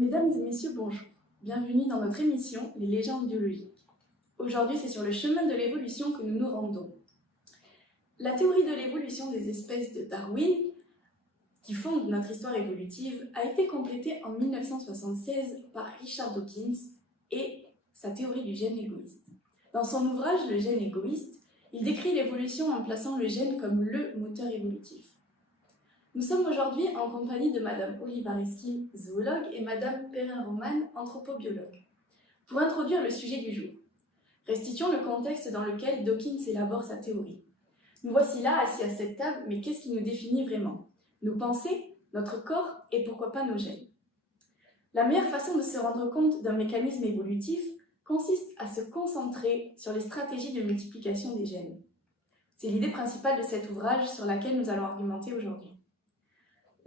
Mesdames et messieurs, bonjour. Bienvenue dans notre émission Les légendes biologiques. Aujourd'hui, c'est sur le chemin de l'évolution que nous nous rendons. La théorie de l'évolution des espèces de Darwin, qui fonde notre histoire évolutive, a été complétée en 1976 par Richard Dawkins et sa théorie du gène égoïste. Dans son ouvrage Le gène égoïste, il décrit l'évolution en plaçant le gène comme le moteur évolutif. Nous sommes aujourd'hui en compagnie de Madame Olivareski, zoologue, et Madame Perrin-Roman, anthropobiologue, pour introduire le sujet du jour. Restituons le contexte dans lequel Dawkins élabore sa théorie. Nous voici là, assis à cette table, mais qu'est-ce qui nous définit vraiment? Nos pensées, notre corps et pourquoi pas nos gènes. La meilleure façon de se rendre compte d'un mécanisme évolutif consiste à se concentrer sur les stratégies de multiplication des gènes. C'est l'idée principale de cet ouvrage sur laquelle nous allons argumenter aujourd'hui.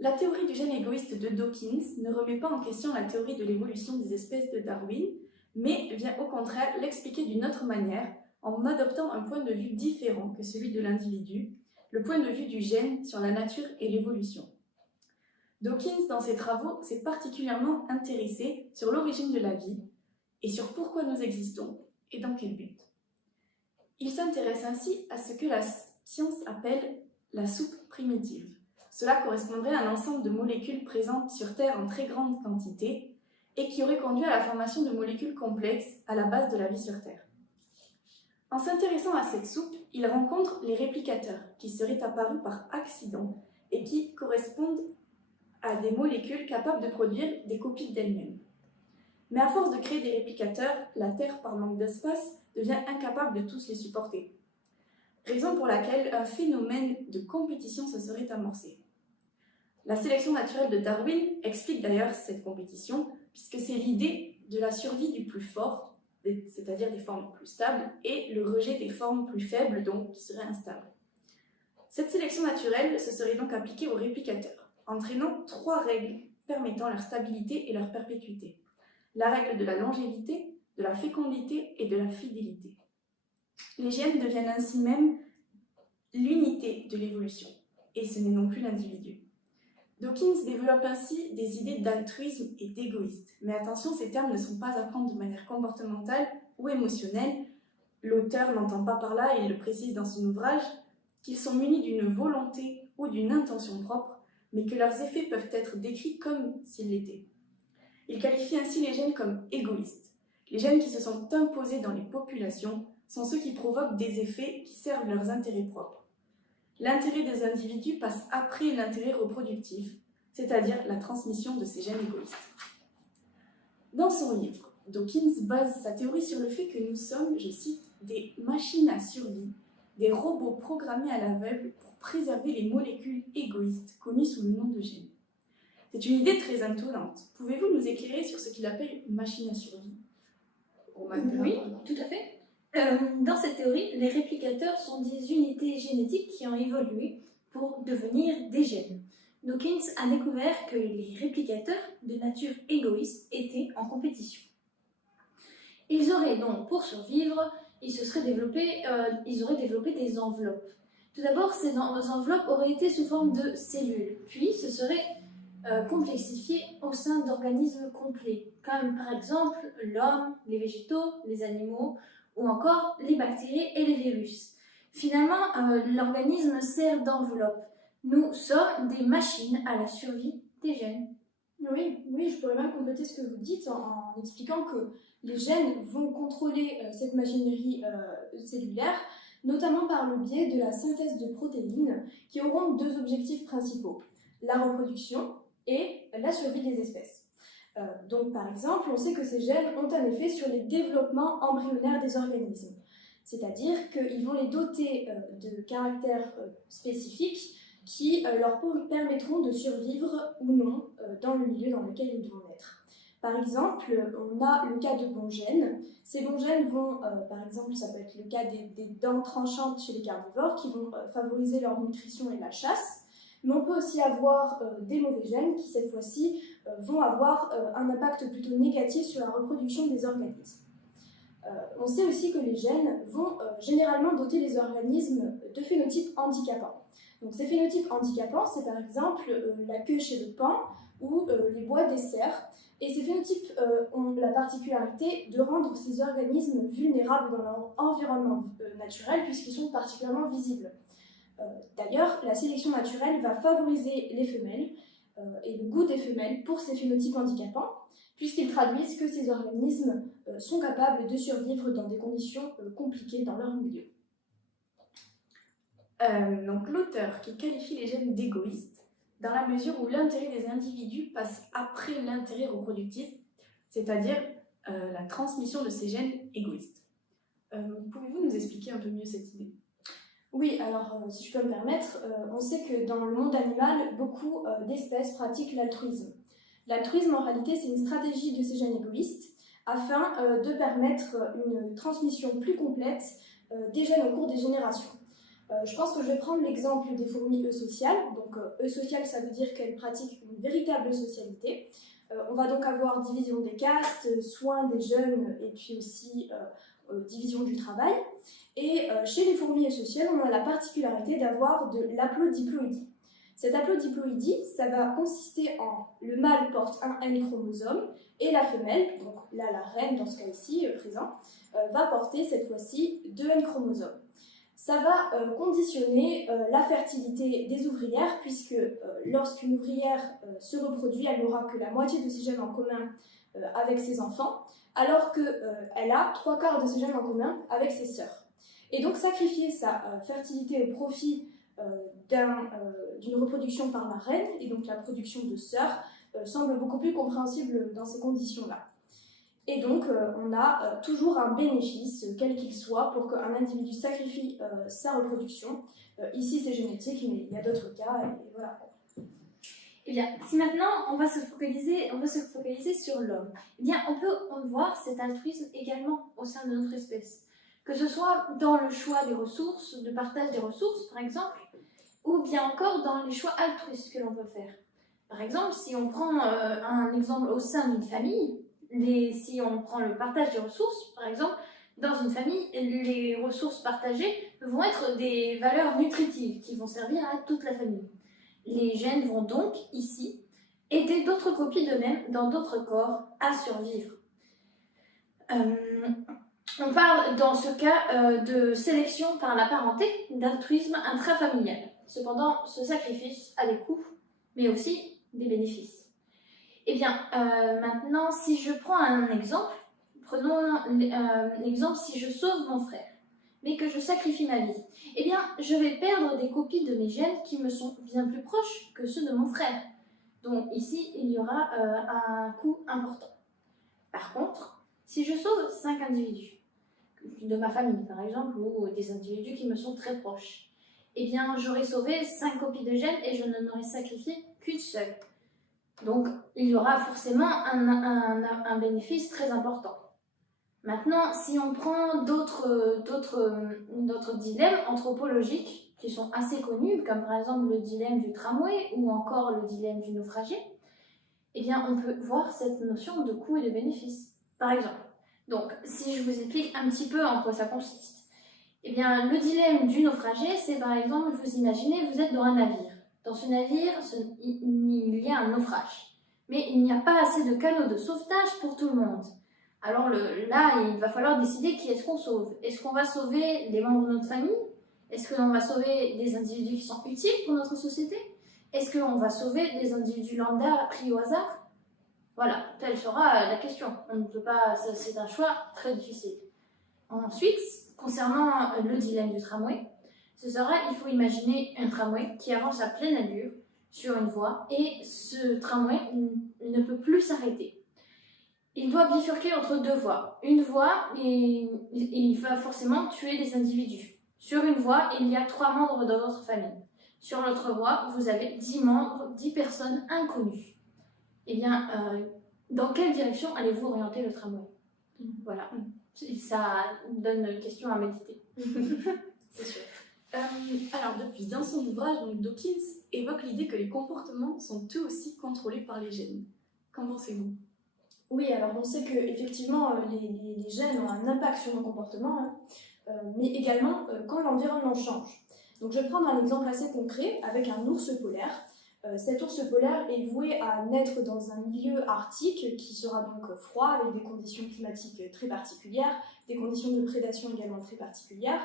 La théorie du gène égoïste de Dawkins ne remet pas en question la théorie de l'évolution des espèces de Darwin, mais vient au contraire l'expliquer d'une autre manière en adoptant un point de vue différent que celui de l'individu, le point de vue du gène sur la nature et l'évolution. Dawkins, dans ses travaux, s'est particulièrement intéressé sur l'origine de la vie et sur pourquoi nous existons et dans quel but. Il s'intéresse ainsi à ce que la science appelle la soupe primitive. Cela correspondrait à un ensemble de molécules présentes sur Terre en très grande quantité et qui aurait conduit à la formation de molécules complexes à la base de la vie sur Terre. En s'intéressant à cette soupe, il rencontre les réplicateurs qui seraient apparus par accident et qui correspondent à des molécules capables de produire des copies d'elles-mêmes. Mais à force de créer des réplicateurs, la Terre, par manque d'espace, devient incapable de tous les supporter. Raison pour laquelle un phénomène de compétition se serait amorcé. La sélection naturelle de Darwin explique d'ailleurs cette compétition, puisque c'est l'idée de la survie du plus fort, c'est-à-dire des formes plus stables, et le rejet des formes plus faibles, donc qui seraient instables. Cette sélection naturelle se serait donc appliquée aux réplicateurs, entraînant 3 règles permettant leur stabilité et leur perpétuité. La règle de la longévité, de la fécondité et de la fidélité. Les gènes deviennent ainsi même l'unité de l'évolution, et ce n'est non plus l'individu. Dawkins développe ainsi des idées d'altruisme et d'égoïste. Mais attention, ces termes ne sont pas à prendre de manière comportementale ou émotionnelle. L'auteur n'entend pas par là, et il le précise dans son ouvrage, qu'ils sont munis d'une volonté ou d'une intention propre, mais que leurs effets peuvent être décrits comme s'ils l'étaient. Il qualifie ainsi les gènes comme égoïstes. Les gènes qui se sont imposés dans les populations sont ceux qui provoquent des effets qui servent leurs intérêts propres. L'intérêt des individus passe après l'intérêt reproductif, c'est-à-dire la transmission de ces gènes égoïstes. Dans son livre, Dawkins base sa théorie sur le fait que nous sommes, je cite, des machines à survie, des robots programmés à l'aveugle pour préserver les molécules égoïstes connues sous le nom de gènes. C'est une idée très étonnante. Pouvez-vous nous éclairer sur ce qu'il appelle une machine à survie? Oui, tout à fait. Dans cette théorie, les réplicateurs sont des unités génétiques qui ont évolué pour devenir des gènes. Dawkins a découvert que les réplicateurs de nature égoïste étaient en compétition. Ils auraient donc, pour survivre, ils auraient développé des enveloppes. Tout d'abord, ces enveloppes auraient été sous forme de cellules, puis se seraient complexifiées au sein d'organismes complets, comme par exemple l'homme, les végétaux, les animaux, ou encore les bactéries et les virus. Finalement, l'organisme sert d'enveloppe. Nous sommes des machines à la survie des gènes. Oui, je pourrais même compléter ce que vous dites en expliquant que les gènes vont contrôler cette machinerie cellulaire, notamment par le biais de la synthèse de protéines qui auront 2 objectifs principaux, la reproduction et la survie des espèces. Donc par exemple, on sait que ces gènes ont un effet sur les développements embryonnaires des organismes, c'est-à-dire qu'ils vont les doter de caractères spécifiques qui leur permettront de survivre ou non dans le milieu dans lequel ils vont naître. Par exemple, on a le cas de bons gènes. Ces bons gènes vont, par exemple, ça peut être le cas des dents tranchantes chez les carnivores qui vont favoriser leur nutrition et la chasse. Mais on peut aussi avoir des mauvais gènes qui, cette fois-ci, vont avoir un impact plutôt négatif sur la reproduction des organismes. On sait aussi que les gènes vont généralement doter les organismes de phénotypes handicapants. Donc ces phénotypes handicapants, c'est par exemple la queue chez le paon ou les bois des cerfs. Et ces phénotypes ont la particularité de rendre ces organismes vulnérables dans leur environnement naturel puisqu'ils sont particulièrement visibles. D'ailleurs, la sélection naturelle va favoriser les femelles et le goût des femelles pour ces phénotypes handicapants puisqu'ils traduisent que ces organismes sont capables de survivre dans des conditions compliquées dans leur milieu. Donc l'auteur qui qualifie les gènes d'égoïstes, dans la mesure où l'intérêt des individus passe après l'intérêt reproductif, c'est-à-dire la transmission de ces gènes égoïstes. Pouvez-vous nous expliquer un peu mieux cette idée ? Oui, alors si je peux me permettre, on sait que dans le monde animal, beaucoup d'espèces pratiquent l'altruisme. L'altruisme, en réalité, c'est une stratégie de ces gènes égoïstes afin de permettre une transmission plus complète des gènes au cours des générations. Je pense que je vais prendre l'exemple des fourmis eusociales. Donc, eusociales, ça veut dire qu'elles pratiquent une véritable socialité. On va donc avoir division des castes, soins des jeunes et puis aussi division du travail. Et chez les fourmis eusociales, on a la particularité d'avoir de l'aplodiploïdie. Cette aplodiploïdie, ça va consister en le mâle porte un N chromosome et la femelle, donc là la reine dans ce cas ici présent, va porter cette fois-ci 2 N chromosomes. Ça va conditionner la fertilité des ouvrières puisque lorsqu'une ouvrière se reproduit, elle n'aura que la moitié de ses gènes en commun avec ses enfants, alors qu'elle a 3/4 de ses gènes en commun avec ses sœurs. Et donc sacrifier sa fertilité au profit d'une reproduction par la reine, et donc la production de sœurs, semble beaucoup plus compréhensible dans ces conditions-là. Et donc on a toujours un bénéfice, quel qu'il soit, pour qu'un individu sacrifie sa reproduction. Ici c'est génétique, mais il y a d'autres cas, et voilà. Eh bien, si maintenant on va se focaliser sur l'homme, eh bien on peut voir cet altruisme également au sein de notre espèce. Que ce soit dans le choix des ressources, le partage des ressources par exemple, ou bien encore dans les choix altruistes que l'on peut faire. Par exemple, si on prend un exemple au sein d'une famille, si on prend le partage des ressources, par exemple, dans une famille, les ressources partagées vont être des valeurs nutritives qui vont servir à toute la famille. Les gènes vont donc, ici, aider d'autres copies d'eux-mêmes dans d'autres corps à survivre. On parle dans ce cas de sélection par la parenté, d'altruisme intrafamilial. Cependant, ce sacrifice a des coûts, mais aussi des bénéfices. Eh bien, maintenant, si je prends un exemple, prenons l'exemple si je sauve mon frère, mais que je sacrifie ma vie, eh bien, je vais perdre des copies de mes gènes qui me sont bien plus proches que ceux de mon frère. Donc ici, il y aura un coût important. Par contre, si je sauve 5 individus, de ma famille par exemple, ou des individus qui me sont très proches, eh bien, j'aurai sauvé 5 copies de gènes et je n'en aurai sacrifié qu'une seule. Donc, il y aura forcément un bénéfice très important. Maintenant, si on prend d'autres dilemmes anthropologiques qui sont assez connus, comme par exemple le dilemme du tramway ou encore le dilemme du naufragé, eh bien, on peut voir cette notion de coût et de bénéfice. Par exemple, donc, si je vous explique un petit peu en quoi ça consiste, eh bien, le dilemme du naufragé, c'est par exemple, vous imaginez, vous êtes dans un navire. Dans ce navire, il y a un naufrage. Mais il n'y a pas assez de canaux de sauvetage pour tout le monde. Alors là, il va falloir décider qui est-ce qu'on sauve. Est-ce qu'on va sauver les membres de notre famille? Est-ce que l'on va sauver des individus qui sont utiles pour notre société? Est-ce qu'on va sauver des individus lambda pris au hasard? Voilà, telle sera la question. On ne peut pas, c'est un choix très difficile. Ensuite, concernant le dilemme du tramway, ce sera, il faut imaginer un tramway qui avance à pleine allure sur une voie et ce tramway ne peut plus s'arrêter. Il doit bifurquer entre 2 voies. Une voie, et il va forcément tuer des individus. Sur une voie, il y a 3 membres de votre famille. Sur l'autre voie, vous avez 10 membres, 10 personnes inconnues. Eh bien, dans quelle direction allez-vous orienter le tramway? Voilà, ça donne une question à méditer. C'est sûr. Alors, depuis dans son ouvrage, Dawkins évoque l'idée que les comportements sont eux aussi contrôlés par les gènes. Qu'en pensez-vous? Oui, alors on sait qu'effectivement les gènes ont un impact sur nos comportements, mais également quand l'environnement change. Donc je vais prendre un exemple assez concret avec un ours polaire. Cet ours polaire est voué à naître dans un milieu arctique qui sera donc froid, avec des conditions climatiques très particulières, des conditions de prédation également très particulières.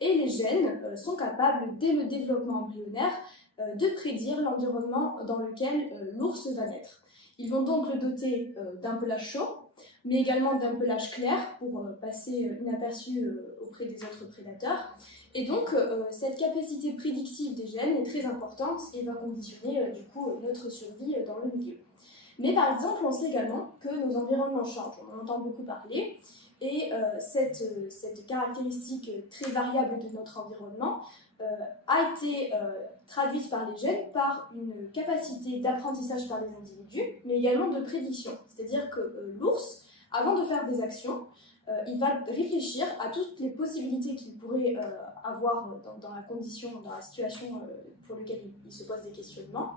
Et les gènes sont capables, dès le développement embryonnaire, de prédire l'environnement dans lequel l'ours va naître. Ils vont donc le doter d'un pelage chaud, mais également d'un pelage clair pour passer inaperçu auprès des autres prédateurs. Et donc, cette capacité prédictive des gènes est très importante et va conditionner du coup notre survie dans le milieu. Mais par exemple, on sait également que nos environnements changent. On en entend beaucoup parler. Et cette caractéristique très variable de notre environnement a été traduite par les gènes par une capacité d'apprentissage par les individus, mais également de prédiction. C'est-à-dire que l'ours, avant de faire des actions, il va réfléchir à toutes les possibilités qu'il pourrait avoir dans la condition, dans la situation pour laquelle il se pose des questionnements,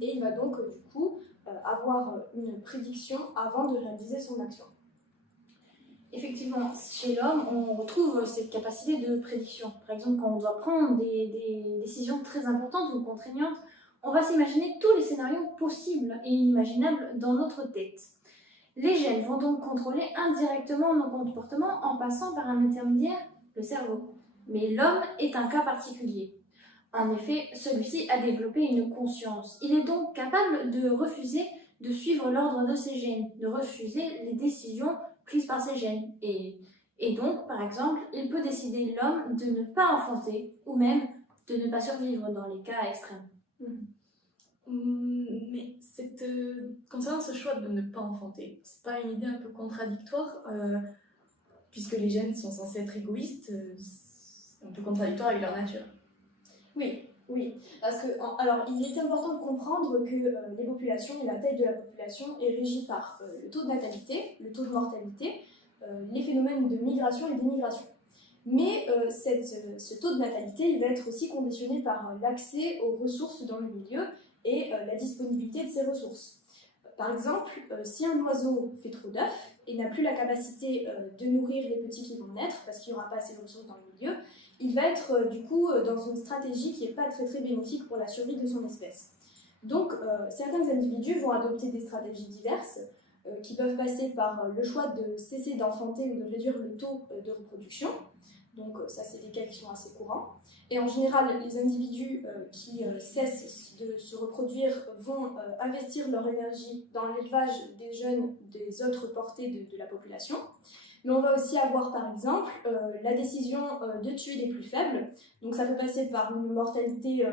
et il va donc du coup avoir une prédiction avant de réaliser son action. Effectivement, chez l'homme, on retrouve cette capacité de prédiction. Par exemple, quand on doit prendre des décisions très importantes ou contraignantes, on va s'imaginer tous les scénarios possibles et inimaginables dans notre tête. Les gènes vont donc contrôler indirectement nos comportements en passant par un intermédiaire, le cerveau. Mais l'homme est un cas particulier. En effet, celui-ci a développé une conscience. Il est donc capable de refuser de suivre l'ordre de ses gènes, de refuser les décisions prises par ses gènes. Et donc, par exemple, il peut décider l'homme de ne pas enfanter ou même de ne pas survivre dans les cas extrêmes. Mais concernant ce choix de ne pas enfanter, c'est pas une idée un peu contradictoire puisque les gènes sont censés être égoïstes, c'est un peu contradictoire avec leur nature. Oui, parce que alors il est important de comprendre que les populations et la taille de la population est régie par le taux de natalité, le taux de mortalité, les phénomènes de migration et d'émigration. Mais ce taux de natalité, il va être aussi conditionné par l'accès aux ressources dans le milieu et la disponibilité de ces ressources. Par exemple, si un oiseau fait trop d'œufs et n'a plus la capacité de nourrir les petits qui vont naître, parce qu'il n'y aura pas assez de ressources dans le milieu, il va être du coup dans une stratégie qui n'est pas très bénéfique pour la survie de son espèce. Donc certains individus vont adopter des stratégies diverses qui peuvent passer par le choix de cesser d'enfanter ou de réduire le taux de reproduction. Donc ça, c'est des cas qui sont assez courants. Et en général, les individus qui cessent de se reproduire vont investir leur énergie dans l'élevage des jeunes des autres portées de la population. Mais on va aussi avoir par exemple la décision de tuer les plus faibles. Donc ça peut passer par une mortalité,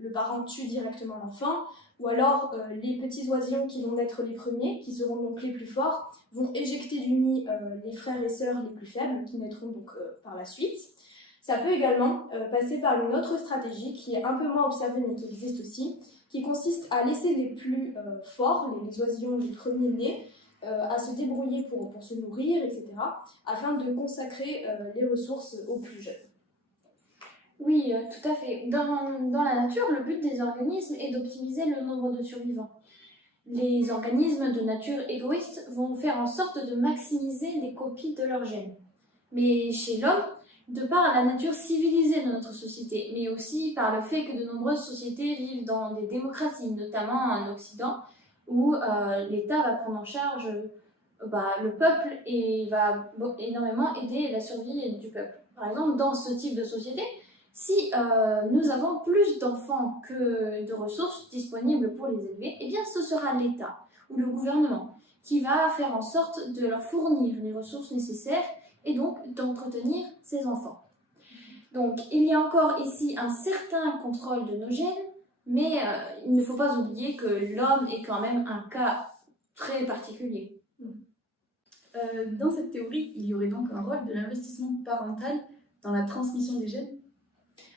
le parent tue directement l'enfant, ou alors les petits oisillons qui vont naître les premiers, qui seront donc les plus forts, vont éjecter du nid les frères et sœurs les plus faibles, qui naîtront donc par la suite. Ça peut également passer par une autre stratégie qui est un peu moins observée mais qui existe aussi, qui consiste à laisser les plus forts, les oisillons les premiers nés, à se débrouiller pour se nourrir, etc., afin de consacrer les ressources aux plus jeunes. Oui, tout à fait. Dans la nature, le but des organismes est d'optimiser le nombre de survivants. Les organismes de nature égoïste vont faire en sorte de maximiser les copies de leurs gènes. Mais chez l'homme, de par la nature civilisée de notre société, mais aussi par le fait que de nombreuses sociétés vivent dans des démocraties, notamment en Occident, où l'État va prendre en charge le peuple et va énormément aider la survie du peuple. Par exemple, dans ce type de société, si nous avons plus d'enfants que de ressources disponibles pour les élever, eh bien ce sera l'État ou le gouvernement qui va faire en sorte de leur fournir les ressources nécessaires et donc d'entretenir ces enfants. Donc il y a encore ici un certain contrôle de nos gènes, mais il ne faut pas oublier que l'homme est quand même un cas très particulier. Dans cette théorie, il y aurait donc un rôle de l'investissement parental dans la transmission des gènes.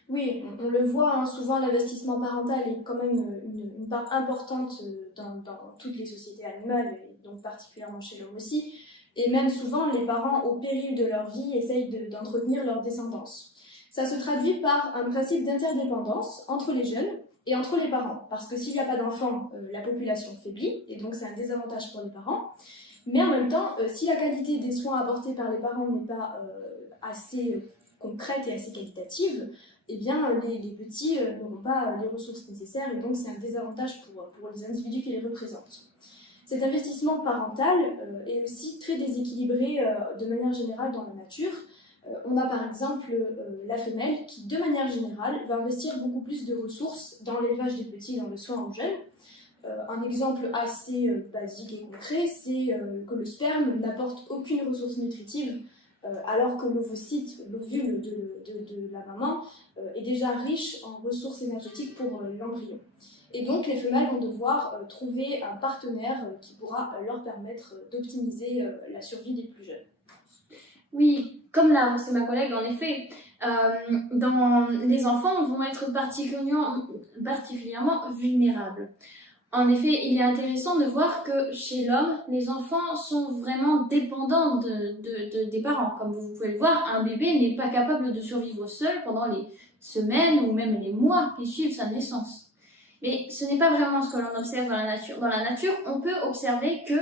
Oui, on le voit, hein, souvent l'investissement parental est quand même une part importante dans toutes les sociétés animales, et donc particulièrement chez l'homme aussi. Et même souvent, les parents, au péril de leur vie, essayent d'entretenir leur descendance. Ça se traduit par un principe d'interdépendance entre les jeunes et entre les parents. Parce que s'il n'y a pas d'enfants, la population faiblit, et donc c'est un désavantage pour les parents. Mais en même temps, si la qualité des soins apportés par les parents n'est pas assez concrète et assez qualitative, eh bien, les petits n'auront pas les ressources nécessaires et donc c'est un désavantage pour les individus qui les représentent. Cet investissement parental est aussi très déséquilibré de manière générale dans la nature. On a par exemple la femelle qui, de manière générale, va investir beaucoup plus de ressources dans l'élevage des petits et dans le soin aux jeunes. Un exemple assez basique et concret, c'est que le sperme n'apporte aucune ressource nutritive, alors que l'ovocyte, l'ovule de la maman, est déjà riche en ressources énergétiques pour l'embryon. Et donc les femelles vont devoir trouver un partenaire qui pourra leur permettre d'optimiser la survie des plus jeunes. Oui, comme l'a avancé ma collègue, en effet, les enfants vont être particulièrement vulnérables. En effet, il est intéressant de voir que chez l'homme, les enfants sont vraiment dépendants des parents. Comme vous pouvez le voir, un bébé n'est pas capable de survivre seul pendant les semaines ou même les mois qui suivent sa naissance. Mais ce n'est pas vraiment ce que l'on observe dans la nature. Dans la nature, on peut observer que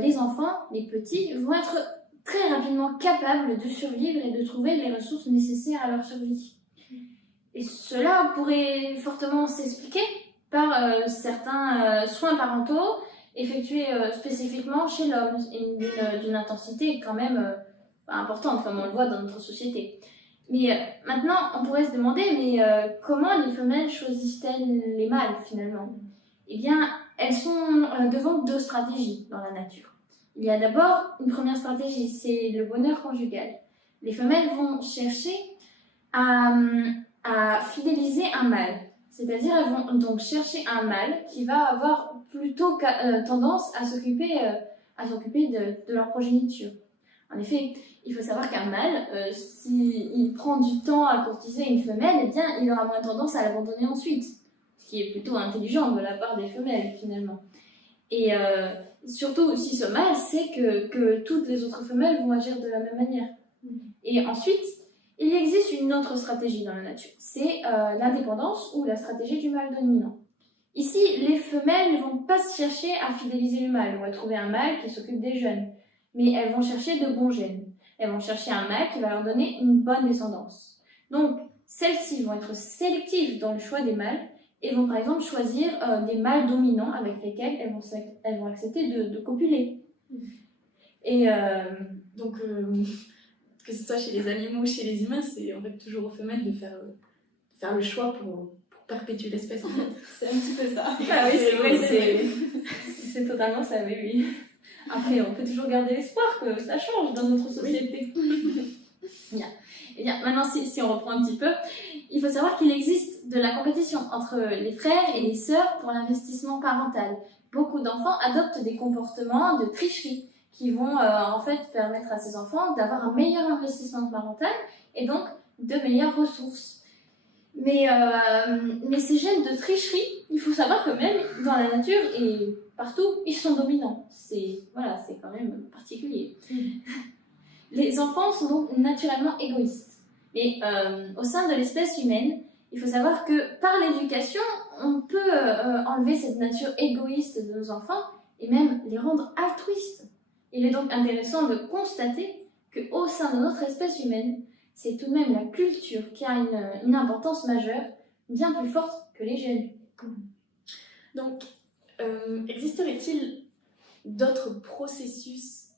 les enfants, les petits, vont être très rapidement capables de survivre et de trouver les ressources nécessaires à leur survie. Et cela pourrait fortement s'expliquer par certains soins parentaux effectués spécifiquement chez l'homme, d'une intensité quand même importante, comme on le voit dans notre société. Mais maintenant, on pourrait se demander, comment les femelles choisissent-elles les mâles finalement? Eh bien, elles sont devant deux stratégies dans la nature. Il y a d'abord une première stratégie, c'est le bonheur conjugal. Les femelles vont chercher à fidéliser un mâle. C'est-à-dire, elles vont donc chercher un mâle qui va avoir plutôt tendance à s'occuper de leur progéniture. En effet, il faut savoir qu'un mâle, s'il prend du temps à courtiser une femelle, eh bien, il aura moins tendance à l'abandonner ensuite. Ce qui est plutôt intelligent de la part des femelles, finalement. Et surtout, si ce mâle sait que toutes les autres femelles vont agir de la même manière. Et ensuite, il existe une autre stratégie dans la nature, c'est l'indépendance ou la stratégie du mâle dominant. Ici, les femelles ne vont pas se chercher à fidéliser le mâle, ou à trouver un mâle qui s'occupe des jeunes, mais elles vont chercher de bons gènes. Elles vont chercher un mâle qui va leur donner une bonne descendance. Donc, celles-ci vont être sélectives dans le choix des mâles et vont par exemple choisir des mâles dominants avec lesquels elles vont accepter de copuler. Et donc, que ce soit chez les animaux ou chez les humains, c'est en fait toujours aux femelles de faire le choix pour perpétuer l'espèce. En fait. C'est un petit peu ça. Ah oui, c'est vrai, c'est totalement ça, oui. Après, on peut toujours garder l'espoir que ça change dans notre société. Bien. Et bien, maintenant, si on reprend un petit peu, il faut savoir qu'il existe de la compétition entre les frères et les sœurs pour l'investissement parental. Beaucoup d'enfants adoptent des comportements de tricherie qui vont en fait permettre à ces enfants d'avoir un meilleur investissement parental et donc de meilleures ressources. Mais ces gènes de tricherie, il faut savoir que même dans la nature et partout, ils sont dominants. C'est quand même particulier. Les enfants sont donc naturellement égoïstes. Mais au sein de l'espèce humaine, il faut savoir que par l'éducation, on peut enlever cette nature égoïste de nos enfants et même les rendre altruistes. Il est donc intéressant de constater qu'au sein de notre espèce humaine, c'est tout de même la culture qui a une importance majeure, bien plus forte que les gènes. Donc, existerait-il d'autres processus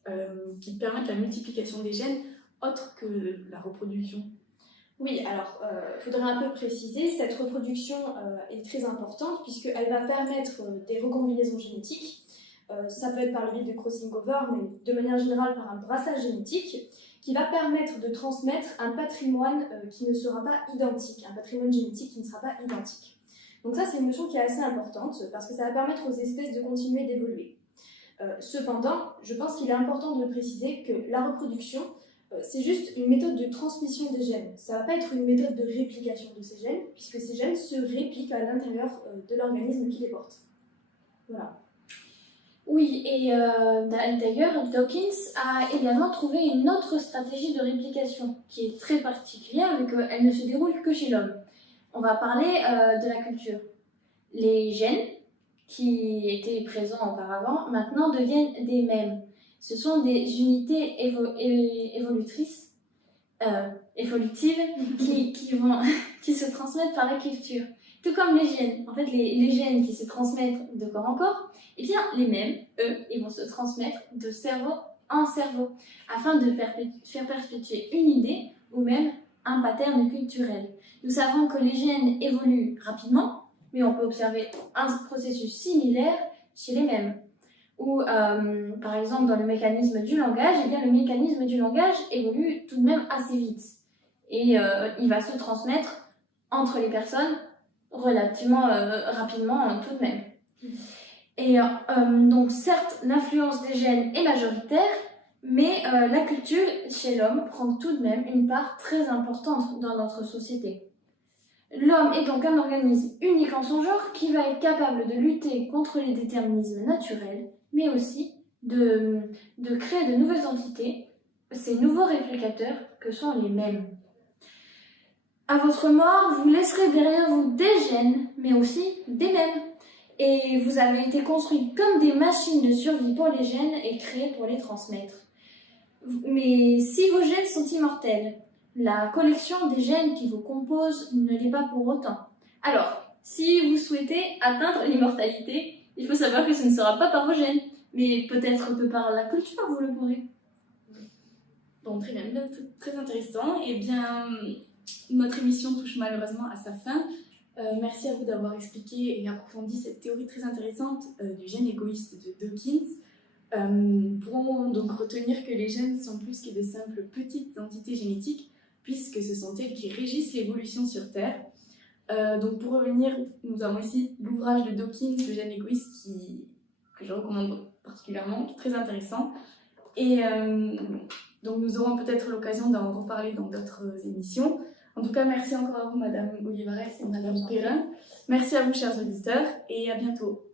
qui permettent la multiplication des gènes autres que la reproduction? Oui, alors, il faudrait un peu préciser, cette reproduction est très importante puisqu'elle va permettre des recombinaisons génétiques. Ça peut être par le biais de crossing over, mais de manière générale par un brassage génétique qui va permettre de transmettre un patrimoine qui ne sera pas identique, un patrimoine génétique qui ne sera pas identique. Donc ça, c'est une notion qui est assez importante parce que ça va permettre aux espèces de continuer d'évoluer. Cependant, je pense qu'il est important de préciser que la reproduction, c'est juste une méthode de transmission des gènes. Ça ne va pas être une méthode de réplication de ces gènes, puisque ces gènes se répliquent à l'intérieur de l'organisme qui les porte. Voilà. Oui, et d'ailleurs, Dawkins a également trouvé une autre stratégie de réplication qui est très particulière vu qu'elle ne se déroule que chez l'homme. On va parler de la culture. Les gènes qui étaient présents auparavant maintenant deviennent des mèmes. Ce sont des unités évolutrices évolutives qui se transmettent par la culture. Tout comme les gènes. En fait, les gènes qui se transmettent de corps en corps, eh bien, les mêmes, eux, ils vont se transmettre de cerveau en cerveau, afin de faire perpétuer une idée ou même un pattern culturel. Nous savons que les gènes évoluent rapidement, mais on peut observer un processus similaire chez les mêmes. Ou, par exemple, dans le mécanisme du langage, eh bien, le mécanisme du langage évolue tout de même assez vite. Et il va se transmettre entre les personnes relativement rapidement tout de même. Et donc certes, l'influence des gènes est majoritaire, mais la culture chez l'homme prend tout de même une part très importante dans notre société. L'homme est donc un organisme unique en son genre qui va être capable de lutter contre les déterminismes naturels, mais aussi de créer de nouvelles entités, ces nouveaux réplicateurs que sont les mêmes. À votre mort, vous laisserez derrière vous des gènes, mais aussi des mêmes. Et vous avez été construits comme des machines de survie pour les gènes et créés pour les transmettre. Mais si vos gènes sont immortels, la collection des gènes qui vous composent ne l'est pas pour autant. Alors, si vous souhaitez atteindre l'immortalité, il faut savoir que ce ne sera pas par vos gènes, mais peut-être que par la culture vous le pourrez. Bon, très bien, très intéressant. Et bien, notre émission touche malheureusement à sa fin. Merci à vous d'avoir expliqué et approfondi cette théorie très intéressante du gène égoïste de Dawkins. Nous pourrons donc retenir que les gènes sont plus que de simples petites entités génétiques, puisque ce sont elles qui régissent l'évolution sur Terre. Donc pour revenir, nous avons ici l'ouvrage de Dawkins, le gène égoïste, que je recommande particulièrement, qui est très intéressant. Et donc nous aurons peut-être l'occasion d'en reparler dans d'autres émissions. En tout cas, merci encore à vous, Madame Olivares et Madame Perrin. Merci à vous, chers auditeurs, et à bientôt.